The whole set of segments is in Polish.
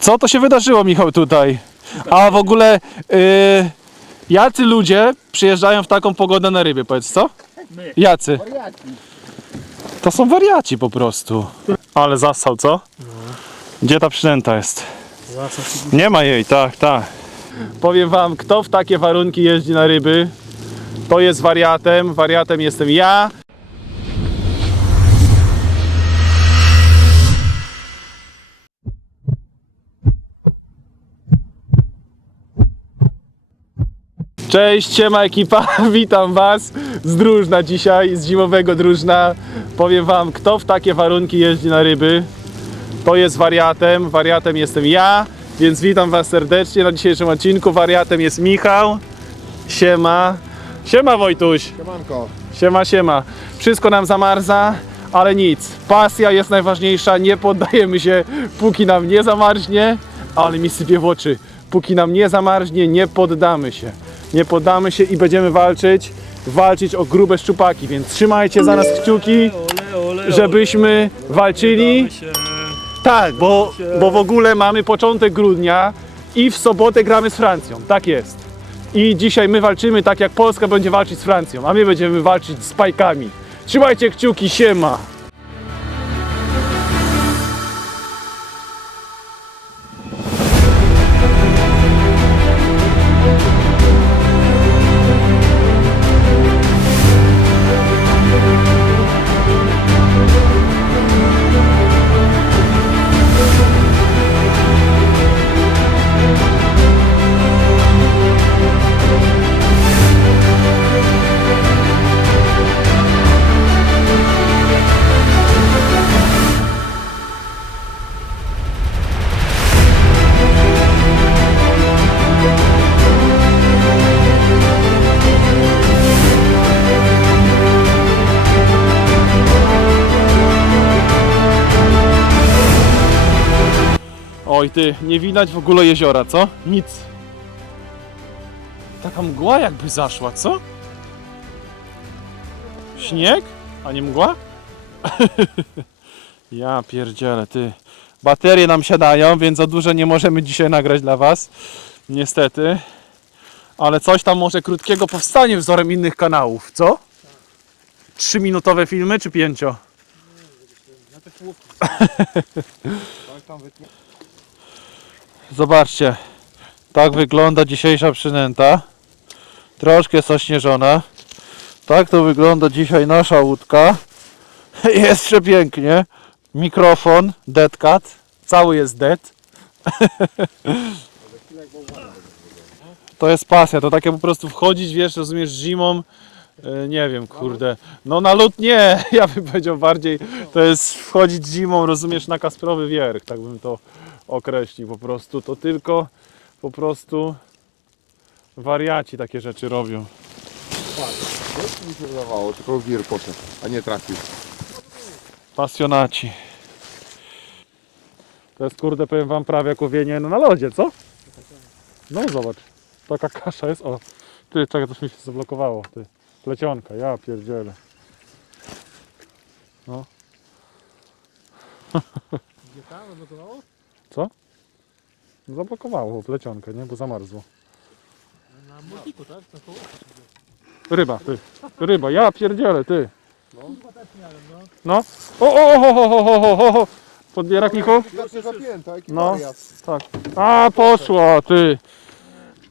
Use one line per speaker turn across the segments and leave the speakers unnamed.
Co to się wydarzyło, Michał, tutaj? A w ogóle, yy, jacy ludzie przyjeżdżają w taką pogodę na ryby, powiedz co?
My.
Jacy? To są wariaci po prostu. Ale zasał, co? Gdzie ta przynęta jest? Nie ma jej, tak, tak. Powiem wam, kto w takie warunki jeździ na ryby, to jest wariatem. Wariatem jestem ja. Cześć, siema ekipa, witam was z Drużna dzisiaj, z zimowego Drużna. Powiem wam, kto w takie warunki jeździ na ryby, to jest wariatem. Wariatem jestem ja, więc witam was serdecznie na dzisiejszym odcinku. Wariatem jest Michał. Siema. Siema Wojtuś.
Siemanko.
Siema, siema. Wszystko nam zamarza, ale nic. Pasja jest najważniejsza, nie poddajemy się, póki nam nie zamarznie, ale mi sypie w oczy. Póki nam nie zamarznie, nie poddamy się. Nie poddamy się i będziemy walczyć, walczyć o grube szczupaki, więc trzymajcie za nas kciuki, żebyśmy walczyli. Tak, bo, bo w ogóle mamy początek grudnia i w sobotę gramy z Francją. Tak jest. I dzisiaj my walczymy tak jak Polska będzie walczyć z Francją, a my będziemy walczyć z pajkami. Trzymajcie kciuki, siema! Ty, nie widać w ogóle jeziora, co? Nic. Taka mgła jakby zaszła, co? Śnieg? A nie mgła? ja pierdzielę, ty. Baterie nam siadają, więc za dużo nie możemy dzisiaj nagrać dla was. Niestety. Ale coś tam może krótkiego powstanie wzorem innych kanałów, co? Trzyminutowe filmy czy pięcio? Zobaczcie, tak wygląda dzisiejsza przynęta. Troszkę jest ośnieżona. Tak to wygląda dzisiaj nasza łódka. Jest przepięknie. Mikrofon, deadcat. Cały jest dead. To jest pasja, to takie po prostu wchodzić, wiesz, rozumiesz, zimą. e, Nie wiem, kurde. No na lód nie, ja bym powiedział bardziej, to jest wchodzić zimą, rozumiesz, na Kasprowy Wierch, tak bym to określił po prostu. To tylko po prostu wariaci takie rzeczy robią.
To mi się wydawało, tylko wir poszedł, a nie trafił.
Pasjonaci. To jest kurde, powiem wam, prawie jak łowienie no, na lodzie, co? No zobacz, taka kasza jest, o. Ty, czekaj, coś mi się zablokowało, ty. Plecionka, ja pierdzielę. No. Co? No, Zablokowało plecionkę, nie? Bo zamarzło.
Na multiku, tak? Na koło?
Ryba, ty. Ryba, ja pierdzielę, ty. No. O, o, o, o, o, o, o, o. Podbierak, Michu?
Widocznie zapięta, jaki
No.
wariat.
Tak. A, poszła, ty.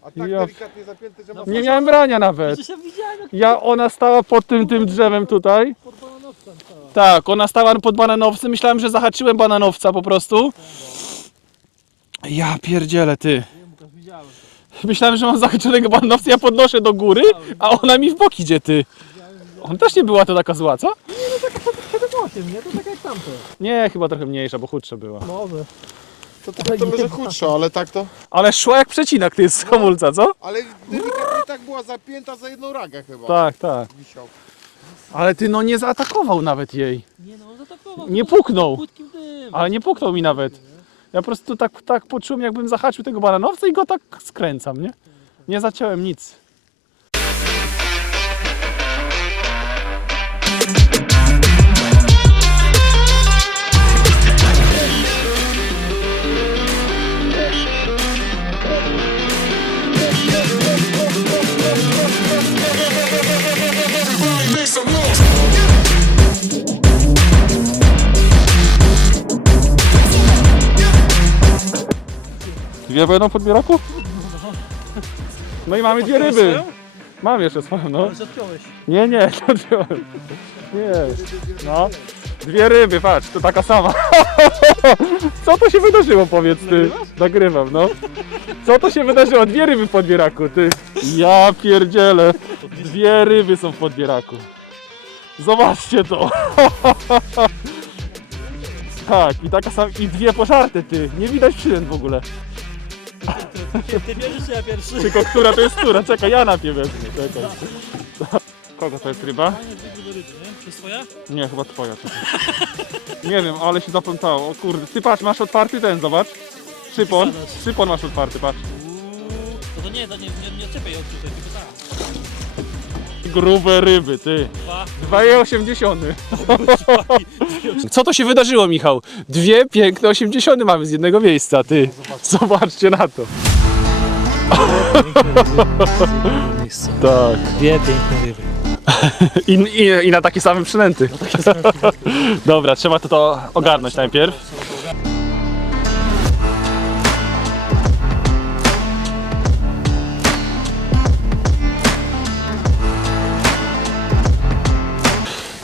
A tak
Ja-
delikatnie zapięty, że ma
Nie miałem brania nawet.
Przecież ja widziałem jak
Ja, ona stała pod tym, tym drzewem tutaj.
pod bananowcem stała.
Tak, ona stała pod bananowcem. Myślałem, że zahaczyłem bananowca po prostu. Ja pierdzielę, ty.
Nie.
Myślałem, że mam zahaczonego bananowca, ja podnoszę do góry, a ona mi w bok idzie, ty. On też nie była to taka zła, co?
7-8, nie? To tak jak tamte.
Nie, chyba trochę mniejsza, bo chudsze była.
Może.
To, to, to może chudsze, ale tak to...
Ale szła jak przecinak, ty z hamulca, co?
Ale delikatnie tak była zapięta za jedną ragę chyba.
Tak, tak.
Wisiał.
Ale ty no nie zaatakował nawet jej.
Nie no, zaatakował.
Nie puknął. Ale nie puknął mi nawet. Ja po prostu tak, tak poczułem, jakbym zahaczył tego bananowca i go tak skręcam, nie? Nie zaciąłem nic. Dwie będą w podbieraku? No i mamy dwie ryby. Mam jeszcze swoją, no.
Ale.
Nie, nie, to wziąłem. Nie. No. Dwie ryby, patrz, to taka sama. Co to się wydarzyło, powiedz ty? Nagrywam, no. Co to się wydarzyło? Dwie ryby w podbieraku, ty. Ja pierdzielę. Dwie ryby są w podbieraku. Zobaczcie to. Tak, i taka sama, i dwie pożarte, ty. Nie widać przynęt w ogóle.
Ty, ty bierzesz, ja pierwszy?
Tylko która to jest która? Czekaj, ja na wezmę. Czekaj. Kogo to jest ryba?
Nie? Czy?
Nie, chyba twoja. Nie wiem, ale się zaplątało. O kurde, ty patrz, masz otwarty ten, zobacz. Szypon. Szypon masz otwarty, patrz.
Uuu, no to nie, to nie, nie, nie czepiaj od tutaj, tylko tak.
Grube ryby, ty.
Dwa.
2,80. Co to się wydarzyło, Michał? Dwie piękne 80 mamy z jednego miejsca, ty. Zobaczcie na to. Tak.
Dwie piękne ryby.
I, i, I na takie same przynęty. Dobra, trzeba to, to ogarnąć najpierw.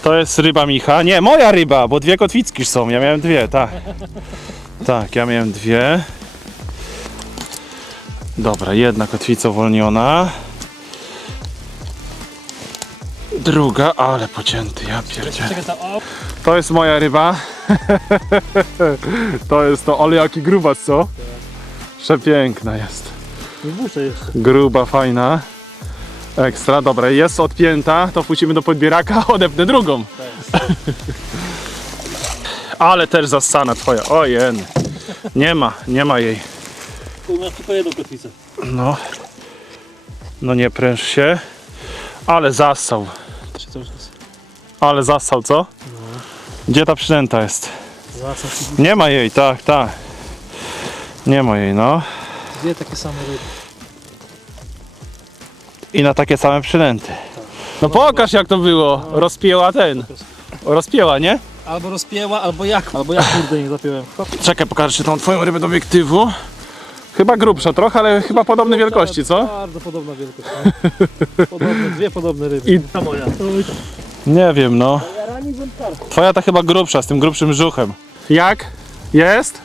To jest ryba Micha. Nie, moja ryba, bo dwie kotwicki są. Ja miałem dwie, tak. Tak, ja miałem dwie. Dobra, jedna kotwica uwolniona. Druga, ale pocięty, ja pierdzielę. To jest moja ryba. to jest to, ale jaki grubas, co? Przepiękna jest. Gruba, fajna. Ekstra, dobra, jest odpięta, to wpuścimy do podbieraka, odepnę drugą. Ale też zassana twoja, ojen. Nie ma, nie ma jej.
Tu masz tylko jedną kotwicę.
No. No nie pręż się. Ale zassał.
Czy to już jest?
Ale zassał, co? Gdzie ta przynęta jest? Nie ma jej, tak, tak. Nie ma jej, no.
dwie takie same ryby.
I na takie same przynęty. No pokaż jak to było. Rozpięła ten. Rozpięła, nie?
Albo rozpięła, albo jak. Albo ja kurde nie zapiąłem. Hop.
Czekaj, pokażę ci tą twoją rybę do obiektywu. Chyba grubsza trochę, ale chyba podobnej wielkości, co?
Bardzo podobna wielkość. no. Podobne, dwie podobne ryby.
I-
ta moja.
Nie wiem, no. Twoja ta chyba grubsza, z tym grubszym brzuchem. Jak? Jest?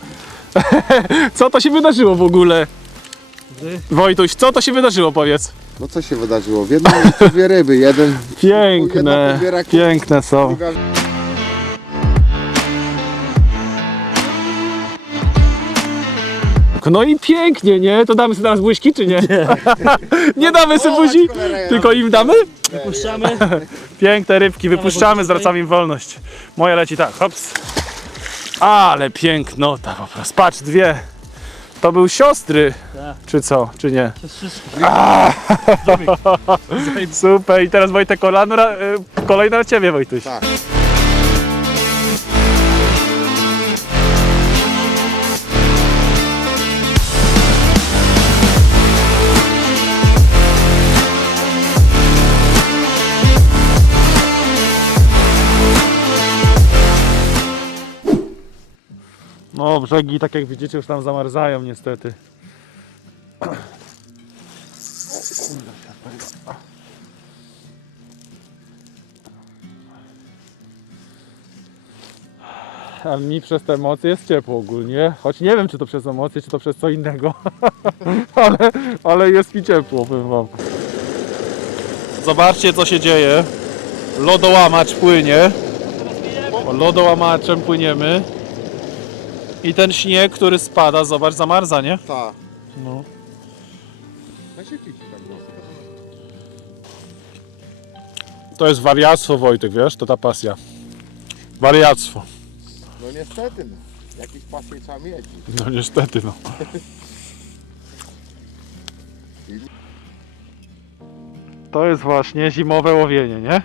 co to się wydarzyło w ogóle? Wojtuś, co to się wydarzyło, powiedz?
No co się wydarzyło? W jednym miejscu dwie ryby. Jeden...
Piękne,
Jedna
piękne są.
Druga...
No i pięknie, nie? To damy sobie teraz błyszki, czy nie? Nie, damy sobie buzi? Tylko im damy?
Puszczamy.
Piękne rybki, wypuszczamy, zwracamy im wolność. Moja leci tak, hops. Ale pięknota po prostu. Patrz, dwie. To był siostry,
Tak.
czy co, czy nie?
To jest wszystko.
Super, i teraz Wojtek kolano, ra- y, kolejna na ciebie Wojtuś.
Tak.
No brzegi, tak jak widzicie, już tam zamarzają niestety. A mi przez te emocje jest ciepło ogólnie, choć nie wiem czy to przez emocje, czy to przez co innego, ale, ale jest mi ciepło, powiem wam. Zobaczcie co się dzieje. Lodołamacz płynie. Lodołamaczem płyniemy. I ten śnieg, który spada, zobacz, zamarza, nie?
Tak.
No.
Nasypcie ci głosy.
To jest wariactwo, Wojtek, wiesz? To ta pasja. Wariactwo.
No niestety, no. Jakiś pasję trzeba mieć.
No niestety, no. To jest właśnie zimowe łowienie, nie?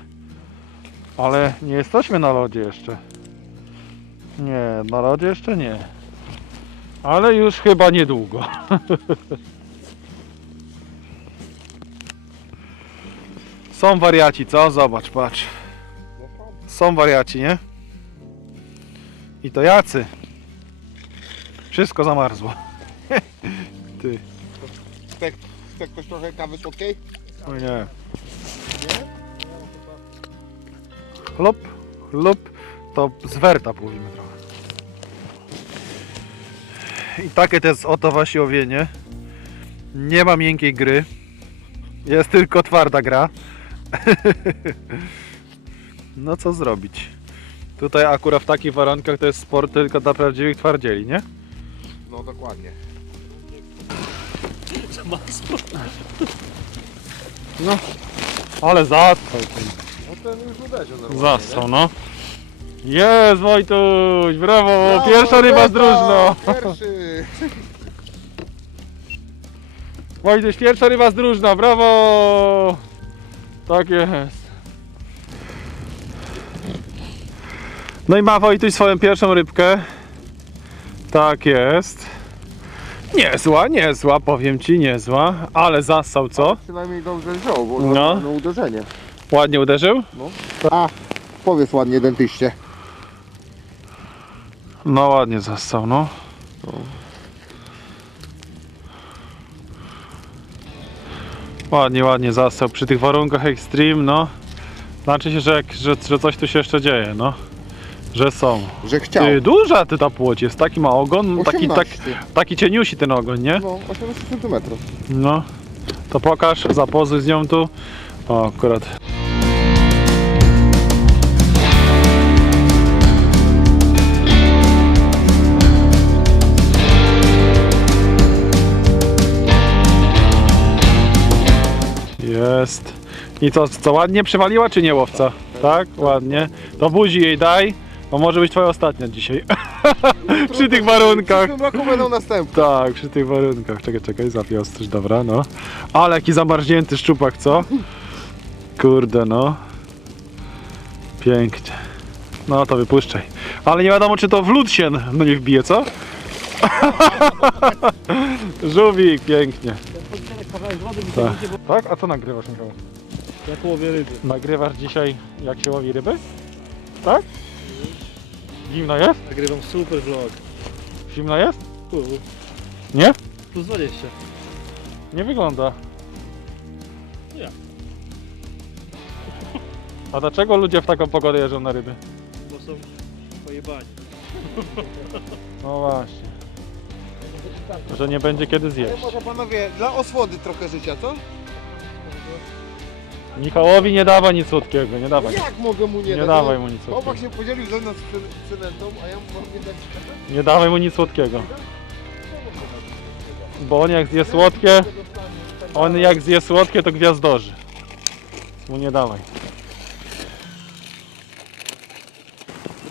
Ale nie jesteśmy na lodzie jeszcze. Nie, na lodzie jeszcze nie. Ale już chyba niedługo. Są wariaci, co? Zobacz, patrz. Są wariaci, nie? I to jacy? Wszystko zamarzło. Ty.
Chce, chce ktoś trochę kawy słodkiej?
O nie. Chlop, chlop, to z werta połowimy trochę. I takie to jest oto właśnie owienie. Nie ma miękkiej gry. Jest tylko twarda gra. No co zrobić? Tutaj akurat w takich warunkach to jest sport tylko dla prawdziwych twardzieli, nie?
No dokładnie.
No. Ale zastał.
No ten już uderzył normalnie.
Zastał, no. Jest Wojtuś, brawo!
Brawo,
Pierwsza ryba z drużno!
Pierwszy!
Wojtuś, pierwsza ryba z drużna, brawo! Tak jest. No i ma Wojtuś swoją pierwszą rybkę. Tak jest. Niezła, niezła, powiem ci, niezła. Ale zassał, co?
Przynajmniej dobrze wziął, bo
No.
no. uderzenie.
Ładnie uderzył?
A, powiedz ładnie dentyście.
No ładnie zastał, no. Ładnie, ładnie zastał przy tych warunkach extreme, no. Znaczy się, że, jak- że, że coś tu się jeszcze dzieje, no. Że są.
Że chciał.
Ty, duża ty ta płoć jest, taki ma ogon, taki, tak,
18.
taki cieniusi ten ogon, nie?
No, 18 cm.
No. To pokaż, zapozuj z nią tu. O, akurat. I co, co ładnie przywaliła czy nie łowca? Tak, ładnie. To buzi jej daj, bo może być twoja ostatnia dzisiaj. Przy tych warunkach.
W roku będą następne.
Tak, przy tych warunkach. Czekaj, czekaj, zapię ostrzyż, dobra, no. Ale jaki zamarznięty szczupak, co? Kurde, no. Pięknie. No to wypuszczaj. Ale nie wiadomo, czy to w lód się no nie wbije, co? Żółwik, pięknie. Tak.
tak.
Tak? A co nagrywasz, Michał?
Ja połowię ryby.
Nagrywasz dzisiaj, jak się łowi ryby? Tak? Zimno jest?
Nagrywam super vlog.
Zimno jest?
U,
Nie?
plus 20.
Nie wygląda.
No jak?
A dlaczego ludzie w taką pogodę jeżdżą na ryby?
Bo są pojebani.
No właśnie. Że nie będzie kiedy zjeść.
Może panowie, dla osłody trochę życia, co?
Michałowi nie dawaj nic słodkiego, nie dawaj.
Jak mogę mu nie,
Nie
dać?
dawaj mu nic
Chłopak
słodkiego.
się podzielił ze mną z a ja mam nie dać
Nie dawaj mu nic słodkiego. Bo on jak zje słodkie, on jak zje słodkie to gwiazdorzy. Mu nie dawaj.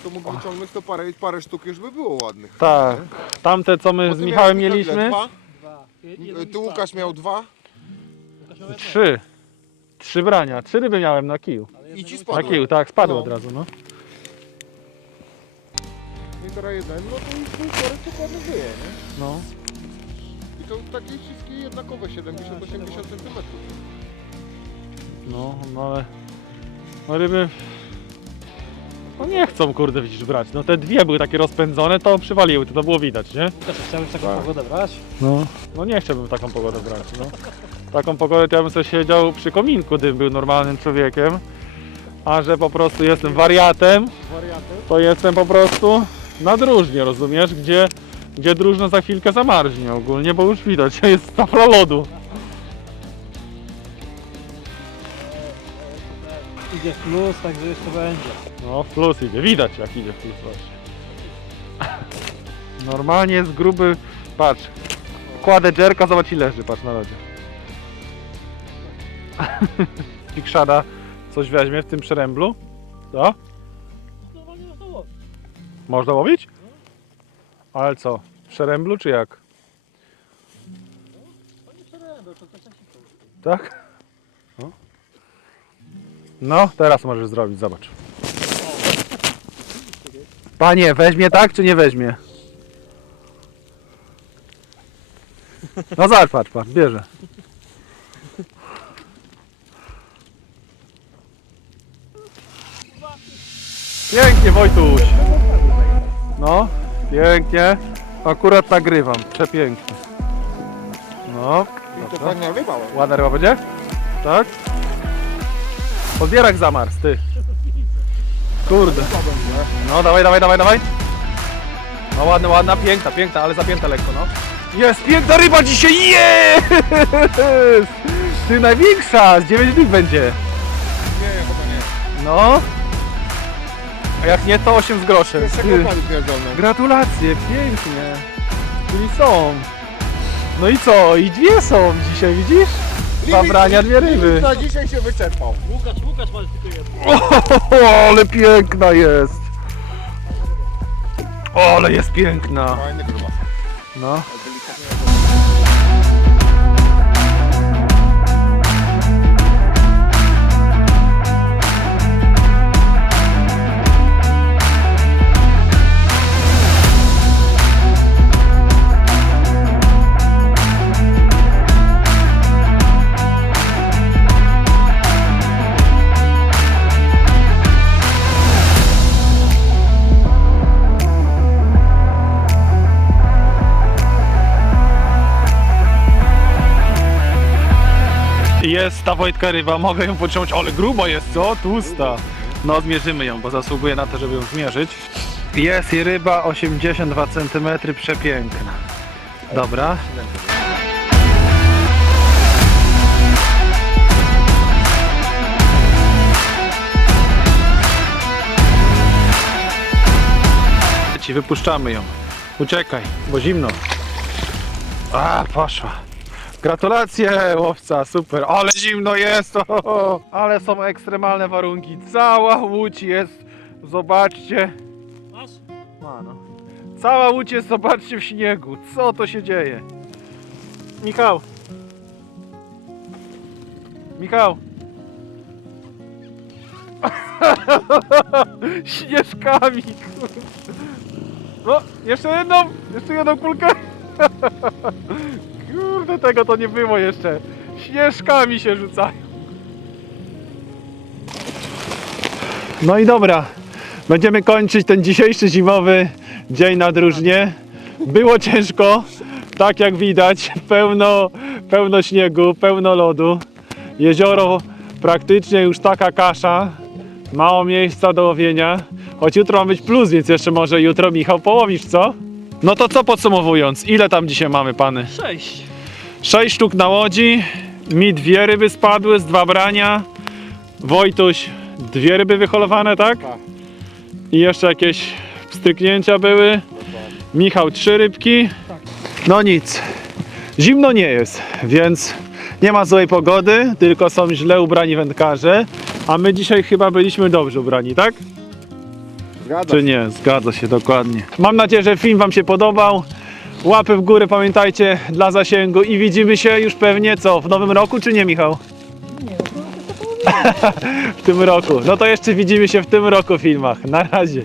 To mógł wyciągnąć to parę, parę sztuk już by było ładnych.
Tak. Tamte co my
Bo
z
ty
Michałem
miałeś
mieliśmy?
Dwa,
Dwa.
tu Łukasz miał dwa
Trzy. Trzy brania. Trzy ryby miałem na kiju.
i ci
Na
spadły.
kiju, tak, spadły
No.
od razu, no.
I teraz jeden, no to już parę sztuk ładnych żyje, nie?
No.
I to takie wszystkie jednakowe, 70-80 cm.
No, no ale... No ryby... No nie chcą, kurde, widzisz, brać. No te dwie były takie rozpędzone, to przywaliły, to, to było widać, nie?
Też chciałbym taką
Tak.
pogodę brać.
No. No nie chciałbym w taką pogodę brać, no. Taką pogodę to ja bym sobie siedział przy kominku, gdybym był normalnym człowiekiem. A że po prostu jestem wariatem, to jestem po prostu na drużnie, rozumiesz? Gdzie, gdzie drużno za chwilkę zamarznie ogólnie, bo już widać, jest tafla lodu.
Idzie w plus, także jeszcze będzie.
No, w plus idzie, widać jak idzie w plus właśnie. Normalnie jest gruby, patrz. Kładę dżerka, zobacz i leży, patrz na lodzie. Pikszada coś weźmie w tym przeręblu? Co? Można łowić? Ale co? W przeręblu czy jak? Tak? No. no, teraz możesz zrobić, zobacz. Panie, weźmie tak czy nie weźmie? No zobacz, patrz, patrz, bierze. Pięknie Wojtuś. No, pięknie. Akurat nagrywam, przepięknie. No,
I to fajna ryba.
ładna ryba będzie? Tak? Podbierak zamarz, ty. Kurde. No, dawaj, dawaj, dawaj, dawaj. No ładna, ładna, piękna, piękna, ale zapięta lekko, no. Jest piękna ryba dzisiaj, jest! Ty największa, z 9 dni będzie.
Nie, chyba nie.
No. A jak nie, to 8 z Ty.
pierdolną.
Gratulacje, pięknie. Czyli są. No i co? I dwie są dzisiaj, widzisz? Zabrania dwie ryby.
Na dzisiaj się wyczerpał.
Łukasz, Łukasz ma tylko jedno.
O, ale piękna jest. O, ale jest piękna.
Fajny grubas.
No. Ta Wojtka ryba, mogę ją pociągnąć, ale gruba jest, co? Tłusta. No zmierzymy ją, bo zasługuje na to, żeby ją zmierzyć. Jest i ryba 82 cm, przepiękna. Dobra. Ci wypuszczamy ją. Uciekaj, bo zimno. A, poszła. Gratulacje, łowca, super. Ale zimno jest, o, ale są ekstremalne warunki. Cała łódź jest, zobaczcie.
Masz?
Ma, no. Cała łódź jest, zobaczcie, w śniegu. Co to się dzieje? Michał. Michał. Śnieżkami. kurde. No, jeszcze jedną, jeszcze jedną kulkę. Kurde, tego to nie było jeszcze. Śnieżkami się rzucają. No i dobra. Będziemy kończyć ten dzisiejszy zimowy dzień na drużnie. Było ciężko, tak jak widać. Pełno, pełno śniegu, pełno lodu. Jezioro praktycznie już taka kasza. Mało miejsca do łowienia. Choć jutro ma być plus, więc jeszcze może jutro Michał połowisz, co? No to co podsumowując, ile tam dzisiaj mamy pany?
Sześć.
6 sztuk na łodzi, mi dwie ryby spadły z dwa brania, Wojtuś dwie ryby wyholowane, tak?
Tak.
I jeszcze jakieś stryknięcia były. Michał trzy rybki. No nic, zimno nie jest, więc nie ma złej pogody, tylko są źle ubrani wędkarze. A my dzisiaj chyba byliśmy dobrze ubrani, tak?
Zgadza
Czy nie? Zgadza się, dokładnie. Mam nadzieję, że film Wam się podobał. Łapy w górę pamiętajcie dla zasięgu i widzimy się już pewnie co, w nowym roku czy nie Michał? w tym roku. No to jeszcze widzimy się w tym roku w filmach. Na razie.